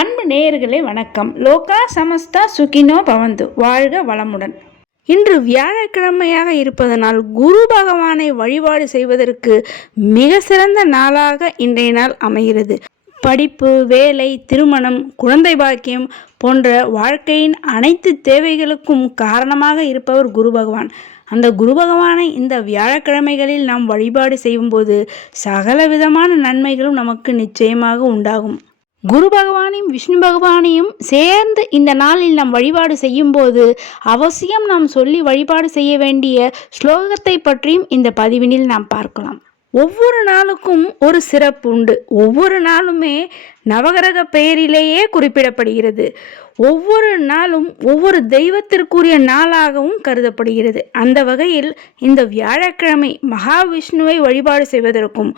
அன்பு நேயர்களே வணக்கம். லோகா சமஸ்தா சுகினோ பவந்து, வாழ்க வளமுடன். இன்று வியாழக்கிழமையாக இருப்பதனால் குரு பகவானை வழிபாடு செய்வதற்கு மிக சிறந்த நாளாக இன்றைய நாள் அமைகிறது. படிப்பு, வேலை, திருமணம், குழந்தை பாக்கியம் போன்ற வாழ்க்கையின் அனைத்து தேவைகளுக்கும் காரணமாக இருப்பவர் குரு பகவான். அந்த குரு பகவானை இந்த வியாழக்கிழமைகளில் நாம் வழிபாடு செய்யும்போது சகல விதமான நன்மைகளும் நமக்கு நிச்சயமாக உண்டாகும். குரு பகவானையும் விஷ்ணு பகவானையும் சேர்ந்து இந்த நாளில் நாம் வழிபாடு செய்யும் போது அவசியம் நாம் சொல்லி வழிபாடு செய்ய வேண்டிய ஸ்லோகத்தை பற்றியும் இந்த பதிவினில் நாம் பார்க்கலாம். ஒவ்வொரு நாளுக்கும் ஒரு சிறப்பு உண்டு. ஒவ்வொரு நாளுமே நவகிரக பெயரிலேயே குறிப்பிடப்படுகிறது. ஒவ்வொரு நாளும் ஒவ்வொரு தெய்வத்திற்குரிய நாளாகவும் கருதப்படுகிறது. அந்த வகையில் இந்த வியாழக்கிழமை மகாவிஷ்ணுவை வழிபாடு செய்வதற்கும்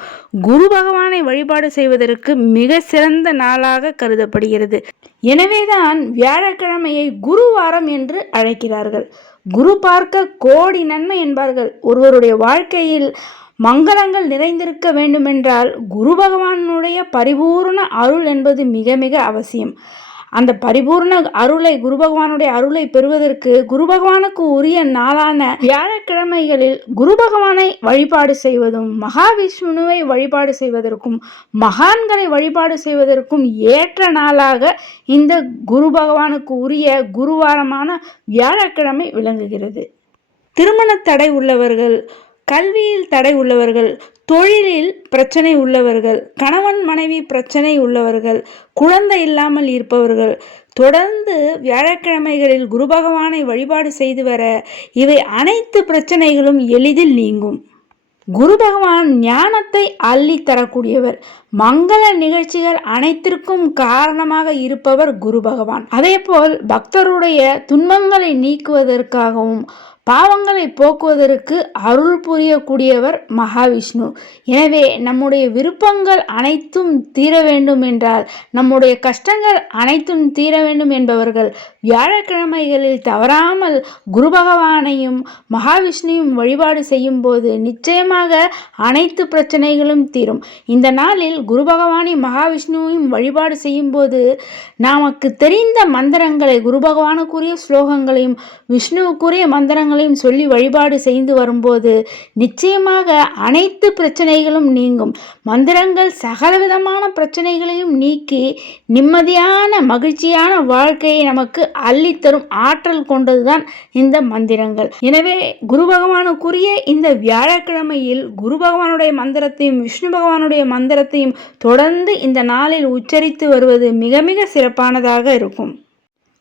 குரு பகவானை வழிபாடு செய்வதற்கு மிக சிறந்த நாளாக கருதப்படுகிறது. எனவேதான் வியாழக்கிழமையை குருவாரம் என்று அழைக்கிறார்கள். குரு பார்க்க கோடி நன்மை என்பார்கள். ஒருவருடைய வாழ்க்கையில் மங்களங்கள் நிறைந்திருக்க வேண்டுமென்றால் குரு பகவானுடைய பரிபூர்ண அருள் என்பது மிக மிக அவசியம். அந்த பரிபூர்ண அருளை, குரு பகவானுடைய அருளை பெறுவதற்கு குரு பகவானுக்கு உரிய நாளான வியாழக்கிழமைகளில் குரு பகவானை வழிபாடு செய்வதும் மகாவிஷ்ணுவை வழிபாடு செய்வதற்கும் மகான்களை வழிபாடு செய்வதற்கும் ஏற்ற நாளாக இந்த குரு பகவானுக்கு உரிய குருவாரமான வியாழக்கிழமை விளங்குகிறது. திருமண தடை உள்ளவர்கள், கல்வியில் தடை உள்ளவர்கள், தொழிலில் பிரச்சனை உள்ளவர்கள், கணவன் மனைவி பிரச்சனை உள்ளவர்கள், குழந்தை இல்லாமல் இருப்பவர்கள் தொடர்ந்து வியாழக்கிழமைகளில் குரு பகவானை வழிபாடு செய்து வர இவை அனைத்து பிரச்சனைகளும் எளிதில் நீங்கும். குரு பகவான் ஞானத்தை அள்ளி தரக்கூடியவர். மங்கள நிகழ்ச்சிகள் அனைத்திற்கும் காரணமாக இருப்பவர் குரு பகவான். அதேபோல் பக்தருடைய துன்பங்களை நீக்குவதற்காகவும் பாவங்களை போக்குவதற்கு அருள் புரியக்கூடியவர் மகாவிஷ்ணு. எனவே நம்முடைய விருப்பங்கள் அனைத்தும் தீர வேண்டும் என்றால், நம்முடைய கஷ்டங்கள் அனைத்தும் தீர வேண்டும் என்பவர்கள் வியாழக்கிழமைகளில் தவறாமல் குரு பகவானையும் மகாவிஷ்ணுவையும் வழிபாடு செய்யும் போது நிச்சயமாக அனைத்து பிரச்சனைகளும் தீரும். இந்த நாளில் குரு பகவானையும் மகாவிஷ்ணுவையும் வழிபாடு செய்யும் போது நமக்கு தெரிந்த மந்திரங்களை, குரு பகவானுக்குரிய ஸ்லோகங்களையும் விஷ்ணுவுக்குரிய மந்திரங்களையும் சொல்லி வழிபாடு செய்து வரும்போது நிச்சயமாக அனைத்து பிரச்சனைகளும் நீங்கும். மந்திரங்கள் சகலவிதமான பிரச்சனைகளையும் நீக்கி நிம்மதியான மகிழ்ச்சியான வாழ்க்கையை நமக்கு அள்ளித்தரும் ஆற்றல் கொண்டதுதான் இந்த மந்திரங்கள். எனவே குரு பகவானுக்குரிய இந்த வியாழக்கிழமையில் குரு பகவானுடைய மந்திரத்தையும் விஷ்ணு பகவானுடைய மந்திரத்தையும் தொடர்ந்து இந்த நாளில் உச்சரித்து வருவது மிக மிக சிறப்பானதாக இருக்கும்.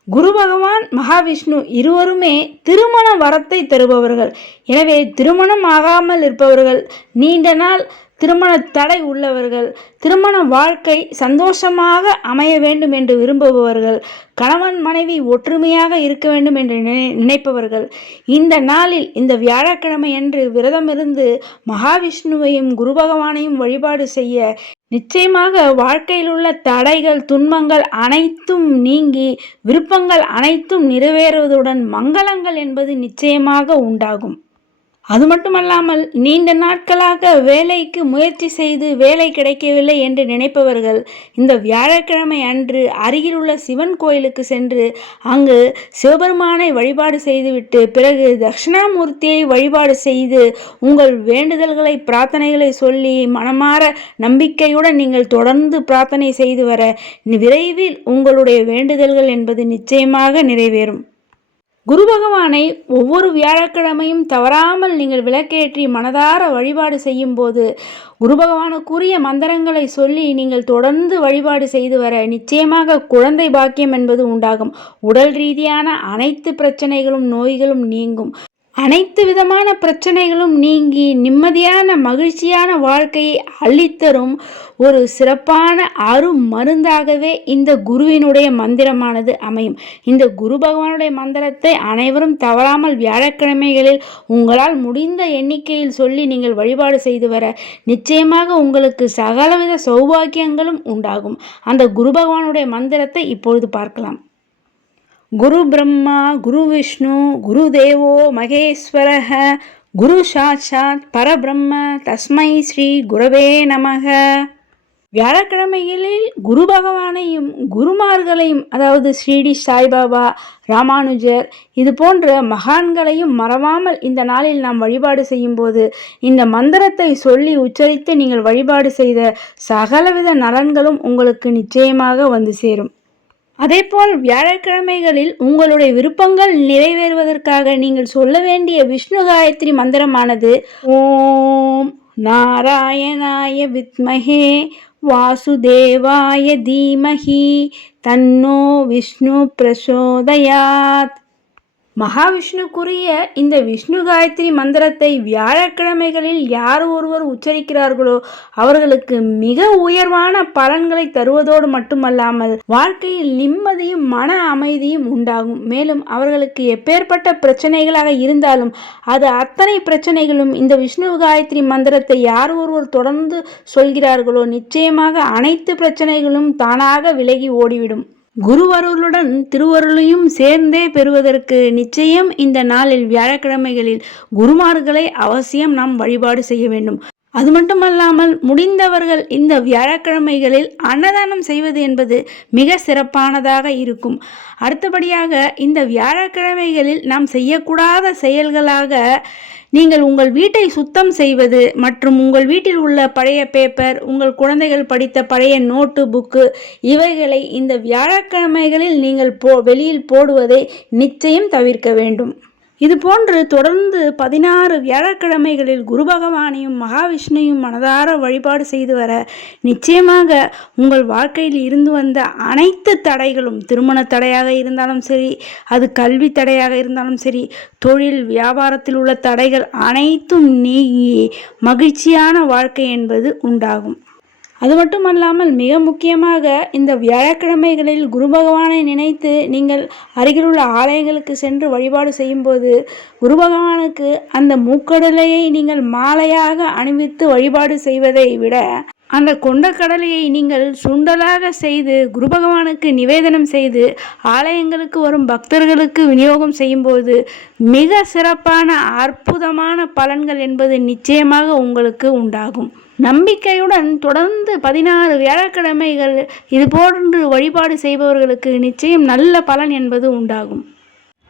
குரு பகவான் மகாவிஷ்ணு இருவருமே திருமண வரத்தை தருபவர்கள். எனவே திருமணம் ஆகாமல் இருப்பவர்கள், நீண்ட நாள் திருமண தடை உள்ளவர்கள், திருமண வாழ்க்கை சந்தோஷமாக அமைய வேண்டும் என்று விரும்புபவர்கள், கணவன் மனைவி ஒற்றுமையாக இருக்க வேண்டும் என்று நினைப்பவர்கள் இந்த நாளில், இந்த வியாழக்கிழமை அன்று விரதமிருந்து மகாவிஷ்ணுவையும் குரு பகவானையும் வழிபாடு செய்ய நிச்சயமாக வாழ்க்கையில் உள்ள தடைகள், துன்பங்கள் அனைத்தும் நீங்கி விருப்பங்கள் அனைத்தும் நிறைவேறுவதுடன் மங்களங்கள் என்பது நிச்சயமாக உண்டாகும். அது மட்டுமல்லாமல் நீண்ட நாட்களாக வேலைக்கு முயற்சி செய்து வேலை கிடைக்கவில்லை என்று நினைப்பவர்கள் இந்த வியாழக்கிழமை அன்று அருகில் உள்ள சிவன் கோயிலுக்கு சென்று அங்கு சிவபெருமானை வழிபாடு செய்துவிட்டு பிறகு தட்சிணாமூர்த்தியை வழிபாடு செய்து உங்கள் வேண்டுதல்களை, பிரார்த்தனைகளை சொல்லி மனமாற நம்பிக்கையுடன் நீங்கள் தொடர்ந்து பிரார்த்தனை செய்து வர விரைவில் உங்களுடைய வேண்டுதல்கள் என்பது நிச்சயமாக நிறைவேறும். குரு பகவானை ஒவ்வொரு வியாழக்கிழமையும் தவறாமல் நீங்கள் விளக்கேற்றி மனதார வழிபாடு செய்யும் போது குரு பகவானுக்குரிய மந்திரங்களை சொல்லி நீங்கள் தொடர்ந்து வழிபாடு செய்து வர நிச்சயமாக குழந்தை பாக்கியம் என்பது உண்டாகும். உடல் ரீதியான அனைத்து பிரச்சனைகளும், நோய்களும் நீங்கும். அனைத்து விதமான பிரச்சனைகளும் நீங்கி நிம்மதியான மகிழ்ச்சியான வாழ்க்கையை அள்ளித்தரும் ஒரு சிறப்பான மருந்தாகவே இந்த குருவினுடைய மந்திரமானது அமையும். இந்த குரு பகவானுடைய மந்திரத்தை அனைவரும் தவறாமல் வியாழக்கிழமைகளில் உங்களால் முடிந்த எண்ணிக்கையில் சொல்லி நீங்கள் வழிபாடு செய்து வர நிச்சயமாக உங்களுக்கு சகலவித சௌபாக்கியங்களும் உண்டாகும். அந்த குரு பகவானுடைய மந்திரத்தை இப்பொழுது பார்க்கலாம். குரு பிரம்மா குரு விஷ்ணு குரு தேவோ மகேஸ்வரஹ குரு சாட்சாத் பரபிரம்ம தஸ்மை ஸ்ரீ குரவே நமக. வியாழக்கிழமைகளில் குரு பகவானையும் குருமார்களையும், அதாவது ஸ்ரீடி சாய்பாபா, ராமானுஜர் இது போன்ற மகான்களையும் மறவாமல் இந்த நாளில் நாம் வழிபாடு செய்யும்போது இந்த மந்திரத்தை சொல்லி உச்சரித்து நீங்கள் வழிபாடு செய்த சகலவித நலன்களும் உங்களுக்கு நிச்சயமாக வந்து சேரும். அதேபோல் வியாழக்கிழமைகளில் உங்களுடைய விருப்பங்கள் நிறைவேறுவதற்காக நீங்கள் சொல்ல வேண்டிய விஷ்ணு காயத்ரி மந்திரமானது ஓம் நாராயணாய வித்மஹே வாசுதேவாய தீமஹி தன்னோ விஷ்ணு பிரசோதயாத். மகாவிஷ்ணுக்குரிய இந்த விஷ்ணு காயத்ரி மந்திரத்தை வியாழக்கிழமைகளில் யார் ஒருவர் உச்சரிக்கிறார்களோ அவர்களுக்கு மிக உயர்வான பலன்களை தருவதோடு மட்டுமல்லாமல் வாழ்க்கையில் நிம்மதியும் மன அமைதியும் உண்டாகும். மேலும் அவர்களுக்கு எப்பேற்பட்ட பிரச்சனைகளாக இருந்தாலும் அது அத்தனை பிரச்சனைகளும் இந்த விஷ்ணு காயத்ரி மந்திரத்தை யார் ஒருவர் தொடர்ந்து சொல்கிறார்களோ நிச்சயமாக அனைத்து பிரச்சனைகளும் தானாக விலகி ஓடிவிடும். குருவருளுடன் திருவருளையும் சேர்ந்தே பெறுவதற்கு நிச்சயம் இந்த நாளில் வியாழக்கிழமைகளில் குருமார்களை அவசியம் நாம் வழிபாடு செய்ய வேண்டும். அது மட்டுமல்லாமல் முடிந்தவர்கள் இந்த வியாழக்கிழமைகளில் அன்னதானம் செய்வது என்பது மிக சிறப்பானதாக இருக்கும். அடுத்தபடியாக இந்த வியாழக்கிழமைகளில் நாம் செய்யக்கூடாத செயல்களாக நீங்கள் உங்கள் வீட்டை சுத்தம் செய்வது மற்றும் உங்கள் வீட்டில் உள்ள பழைய பேப்பர், உங்கள் குழந்தைகள் படித்த பழைய நோட்டு புக்கு இவைகளை இந்த வியாழக்கிழமைகளில் நீங்கள் வெளியில் போடுவதை நிச்சயம் தவிர்க்க வேண்டும். இதுபோன்று தொடர்ந்து 16 வியாழக்கிழமைகளில் குரு பகவானையும் மகாவிஷ்ணுவையும் மனதார வழிபாடு செய்து வர நிச்சயமாக உங்கள் வாழ்க்கையில் இருந்து வந்த அனைத்து தடைகளும், திருமண தடையாக இருந்தாலும் சரி, அது கல்வி தடையாக இருந்தாலும் சரி, தொழில் வியாபாரத்தில் உள்ள தடைகள் அனைத்தும் நீங்கி மகிழ்ச்சியான வாழ்க்கை என்பது உண்டாகும். அது மட்டுமல்லாமல் மிக முக்கியமாக இந்த வியாழக்கிழமைகளில் குரு பகவானை நினைத்து நீங்கள் அருகிலுள்ள ஆலயங்களுக்கு சென்று வழிபாடு செய்யும்போது குரு பகவானுக்கு அந்த மூக்கடலையை நீங்கள் மாலையாக அணிவித்து வழிபாடு செய்வதை விட அந்த கொண்டக்கடலையை நீங்கள் சுண்டலாக செய்து குரு பகவானுக்கு நிவேதனம் செய்து ஆலயங்களுக்கு வரும் பக்தர்களுக்கு விநியோகம் செய்யும்போது மிக சிறப்பான அற்புதமான பலன்கள் என்பது நிச்சயமாக உங்களுக்கு உண்டாகும். நம்பிக்கையுடன் தொடர்ந்து 16 வியாழக்கிழமைகள் இதுபோன்று வழிபாடு செய்பவர்களுக்கு நிச்சயம் நல்ல பலன் என்பது உண்டாகும்.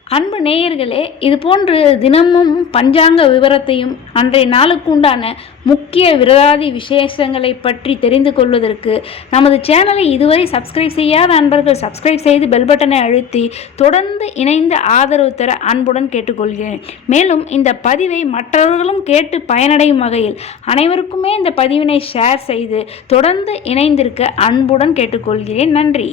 அன்பு நேயர்களே, இதுபோன்று தினமும் பஞ்சாங்க விவரத்தையும் அன்றைய நாளுக்கு உண்டான முக்கிய விரதாதி விசேஷங்களை பற்றி தெரிந்து கொள்வதற்கு நமது சேனலை இதுவரை சப்ஸ்கிரைப் செய்யாத அன்பர்கள் சப்ஸ்கிரைப் செய்து பெல் பட்டனை அழுத்தி தொடர்ந்து இணைந்து ஆதரவு தர அன்புடன் கேட்டுக்கொள்கிறேன். மேலும் இந்த பதிவை மற்றவர்களும் கேட்டு பயனடையும் வகையில் அனைவருக்குமே இந்த பதிவினை ஷேர் செய்து தொடர்ந்து இணைந்திருக்க அன்புடன் கேட்டுக்கொள்கிறேன். நன்றி.